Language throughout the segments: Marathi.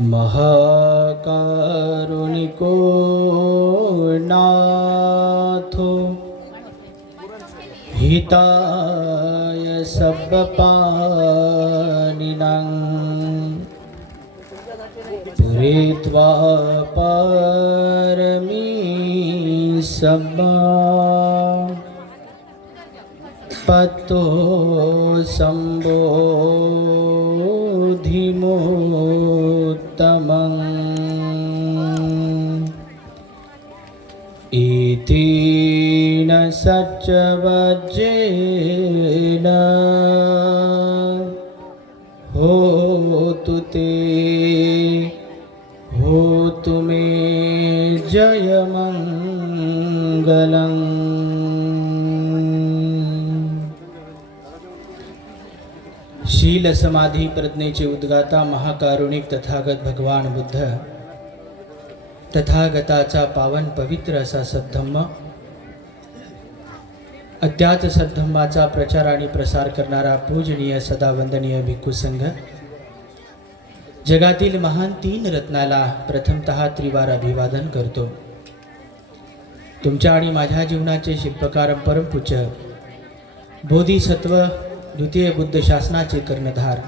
महाकारुणिको नाथो हिताय सब्बपानिनां पुरेत्वा पारमी सब्बा पतो संबोधिमोत्तमं इति न सच्चवज्जेन होतु ते होतु मे जयमङ्गलम्। शील समाधी प्रज्ञेचे उद्गाता महाकारुणिक तथागत भगवान बुद्ध तथागताचा पावन पवित्र असा सद्धम्म, अज्ञात सद्धम्माचा प्रचार आणि प्रसार करणारा पूजनीय सदा वंदनीय भिक्खू संघ, जगातील महान 3 रत्नाला प्रथमतः त्रिवार अभिवादन करतो। तुमच्या आणि माझ्या जीवनाचे शिल्पकार परमपूज्य बोधिसत्व द्वितीय बुद्ध शासनाचे कर्णधार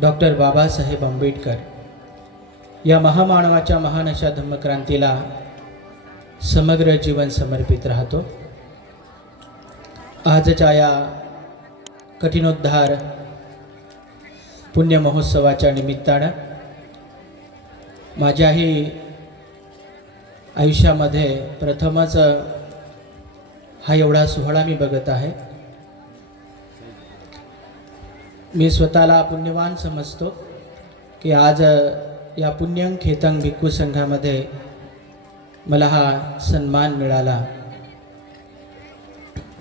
डॉक्टर बाबासाहेब आंबेडकर या महामानवाच्या महान अशा धम्मक्रांतीला समग्र जीवन समर्पित राहतो। आजच्या या कठिणोद्धार पुण्य महोत्सवाच्या निमित्तानं माझ्याही आयुष्यामध्ये प्रथमच हा एवढा सोहळा मी बघत आहे। मी स्वतःला पुण्यवान समजतो की आज या पुण्यं खेतं भिक्खू संघामध्ये मला हा सन्मान मिळाला।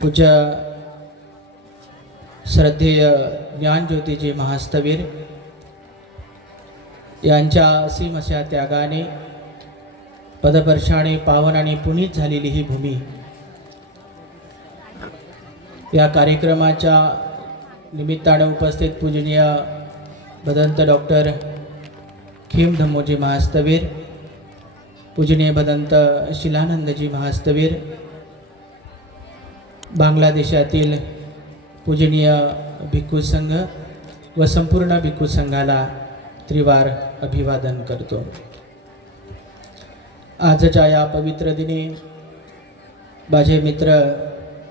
पूज्य श्रद्धेय ज्ञानज्योतीजी महास्तवीर यांच्या असीम अशा त्यागाने पदपर्शाने पावन आणि पुनीत झालेली ही भूमी या कार्यक्रमाच्या निमित्ताने उपस्थित पूजनीय भदंत डॉक्टर खीम धम्मोजी महास्तवीर, पूजनीय भदंत शिलानंदजी महास्तवीर, बांगलादेशातील पूजनीय भिक्खू संघ व संपूर्ण भिक्खू संघाला त्रिवार अभिवादन करतो। आजच्या या पवित्र दिनी माझे मित्र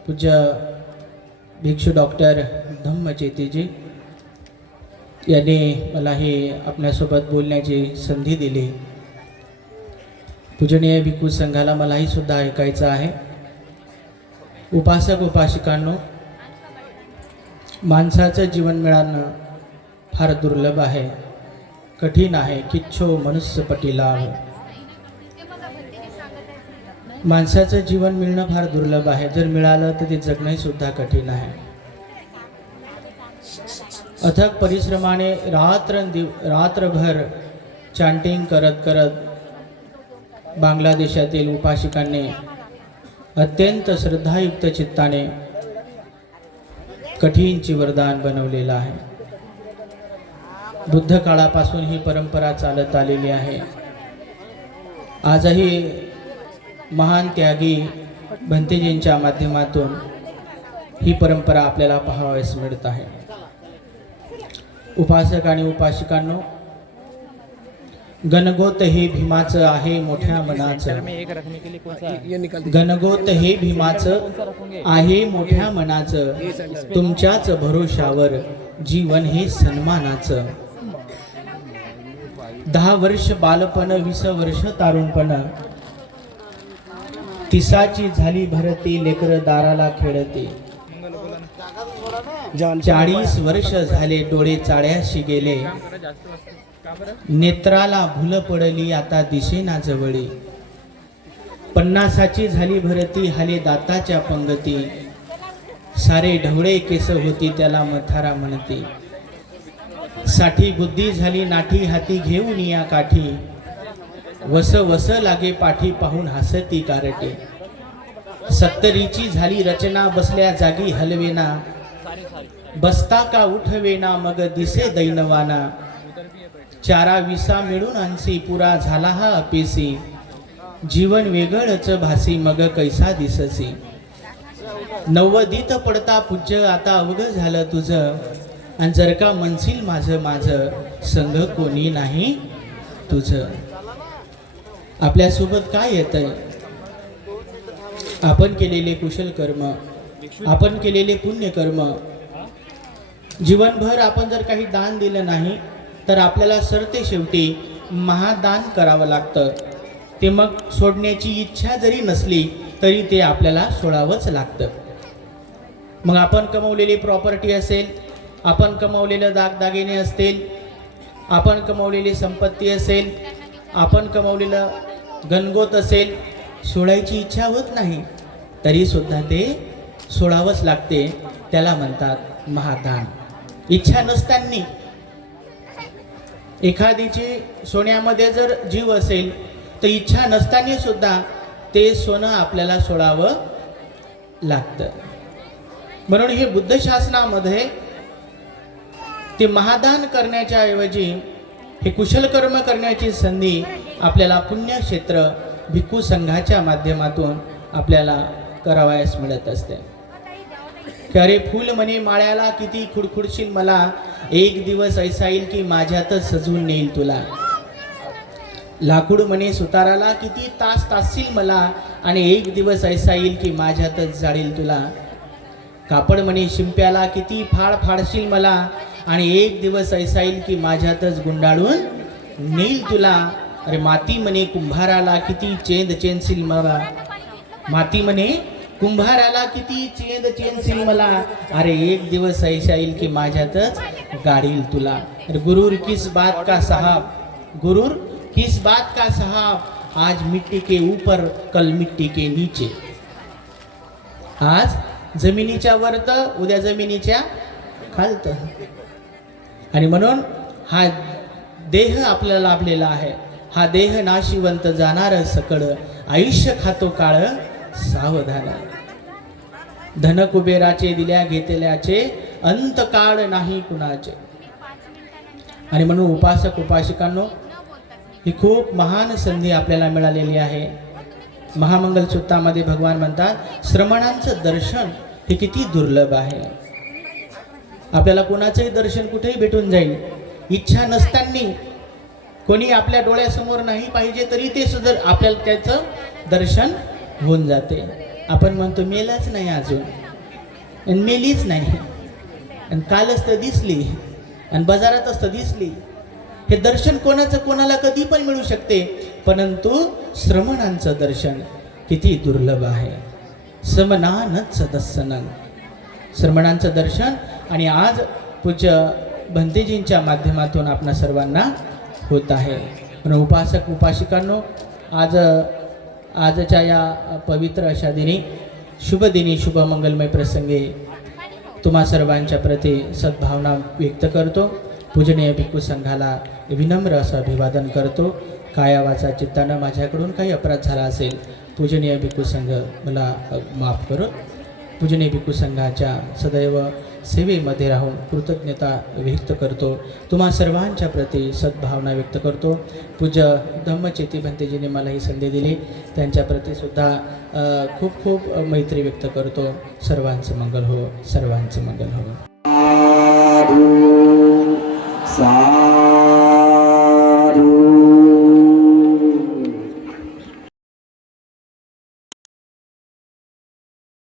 पूज्य भिक्षू डॉक्टर धम्मचेतीजी यांनी मला ही आपल्यासोबत बोलण्याची संधी दिली। पूजनीय भिक्खू संघाला मलाही सुद्धा ऐकायचं आहे। उपासक उपासिकांनो, माणसाचं जीवन मिळणं फार दुर्लभ आहे, कठीण आहे। किच्छो मनुष्यपटी लाभ, माणसाचं जीवन मिळणं फार दुर्लभ आहे। जर मिळालं तर ते जगणं सुद्धा कठीण आहे। अथक परिश्रमाने रात्रभर चॅन्टिंग करत करत बांगलादेशातील उपासिकांनी अत्यंत श्रद्धायुक्त चित्ताने कठीणचे वरदान बनवलेलं आहे। बुद्ध काळापासून ही परंपरा चालत आलेली आहे। आजही महान त्यागी भंतेजींच्या माध्यमातून ही परंपरा आपल्याला पाहावयास मिळत आहे। उपासक आणि उपासिकांनो, गणगोत हे भीमाचं आहे मोठ्या मनाचं, गणगोत हे भीमाचं आहे मोठ्या मनाचं, तुमच्याच भरोशावर जीवन हे सन्मानाचं। 10 वर्ष बालपण, 20 वर्ष तारुणपण, 30ची झाली भरती, लेकर दाराला खेळते। 40 वर्ष झाले डोळे चाळ्याशी गेले, नेत्राला भूल पडली आता दिसेना जवळी। 50ची झाली भरती, हाले दाताच्या पंगती, सारे ढवळे केस होती त्याला मथारा म्हणती। 60 बुद्धी झाली नाठी, हाती घेऊन या काठी, वस वस लागे पाठी, पाहून हसती कारटे। 70ची झाली रचना, बसल्या जागी हलवेना, बसता का उठवेना, मग दिसे दैनवाना। चारा विसा मिळून अंसी पुरा झाला हा अपेसी जीवन वेगळच भासी मग कैसा दिससी नव्वदीत पडता पूज्य आता अवघ झालं तुझं आणि जर का म्हणशील माझं माझं संग कोणी नाही तुझं. आपल्यासोबत काय येतंय? आपण केलेले कुशल कर्म, आपण केलेले पुण्यकर्म. जीवनभर आपण जर काही दान दिलं नाही तर आपल्याला सरते शेवटी महादान करावं लागतं. ते मग सोडण्याची इच्छा जरी नसली तरी ते आपल्याला सोडावंच लागतं. मग आपण कमवलेली प्रॉपर्टी असेल, आपण कमवलेलं दागदागिने असतील, आपण कमवलेली संपत्ती असेल, आपण कमवलेलं गणगोत असेल, सोडायची इच्छा होत नाही तरी सुद्धा ते सोडावंच लागते. त्याला म्हणतात महादान. इच्छा नसताना एखादीची सोन्यामध्ये जर जीव असेल तर इच्छा नसताना सुद्धा ते सोनं आपल्याला सोडावं लागतं. म्हणून हे बुद्ध शासनामध्ये ते महादान करण्याच्या ऐवजी हे कुशल कर्म करण्याची संधी आपल्याला पुण्यक्षेत्र भिक्खू संघाच्या माध्यमातून आपल्याला करावयास मिळत असते. की अरे फूल म्हणे माळ्याला किती खुडखुडशील मला, एक दिवस ऐसा येईल की माझ्यातच सजवून नेईल तुला. लाकूड म्हणे सुताराला किती तास तासशील मला, आणि एक दिवस ऐसा येईल की माझ्यातच जाळील तुला. कापड म्हणे शिंप्याला किती फाड फाडशील मला, आणि एक दिवस ऐसा येईल की माझ्यातच गुंडाळून नेईल तुला. अरे माती म्हणे कुंभाराला किती चेंद चेंदशील मला, माती म्हणे कुंभाराला किती चेंद चेंदशील मला, अरे एक दिवस ऐसा येईल की माझ्यातच गाडील तुला. अरे गुरूर किस बात का साहब, गुरूर किस बात का साहब, आज मिट्टी के ऊपर कल मिट्टी के नीचे. आज जमिनीच्या वर तर उद्या जमिनीच्या खालत. आणि म्हणून हा देह आपल्याला लाभलेला आहे. हा देह नाशिवंत जाणार सकळ, आयुष्य खातो काळ सावधान. धन कुबेराचे दिल्या घेतल्याचे, अंत काळ नाही कुणाचे. आणि म्हणून उपासक उपासिकांनो, ही खूप महान संधी आपल्याला मिळालेली आहे. महामंगल सूत्रामध्ये भगवान म्हणतात श्रमणांचं दर्शन हे किती दुर्लभ आहे. आपल्याला कोणाचंही दर्शन कुठेही भेटून जाईल. इच्छा नसताना कोणी आपल्या डोळ्यासमोर नाही पाहिजे तरी ते सुद्धा आपल्याला त्याचं दर्शन होऊन जाते. आपण म्हणतो मेलाच नाही अजून, आणि मेलीच नाही, आणि कालच तर दिसली, आणि बाजारातच तर दिसली. हे दर्शन कोणाचं कोणाला कधी पण मिळू शकते, परंतु श्रमणांचं दर्शन किती दुर्लभ आहे. समनानच सदस्सनं, श्रमणांचं दर्शन. आणि आज पूज्य भंतेजींच्या माध्यमातून आपणा सर्वांना होत आहे. म्हणून उपासक उपासिकांनो, आजच्या या पवित्र अशा दिनी, शुभ दिनी, शुभ मंगलमय प्रसंगी तुम्हा सर्वांच्या प्रती सद्भावना व्यक्त करतो. पूजनीय भिक्खू संघाला विनम्र असं अभिवादन करतो. काया वाचा चित्तानं माझ्याकडून काही अपराध झाला असेल, पूजनीय भिक्खू संघ मला माफ करो. पूजनीय भिक्खू संघाच्या सदैव सेवेमध्ये राहून कृतज्ञता व्यक्त करतो. तुम्हा सर्वांच्या प्रती सद्भावना व्यक्त करतो. पूज्य धम्मचेती भंतेजीने मला ही संधी दिली, त्यांच्या प्रती सुद्धा खूप खूप मैत्री व्यक्त करतो. सर्वांचं मंगल हो, सर्वांचं मंगल हो.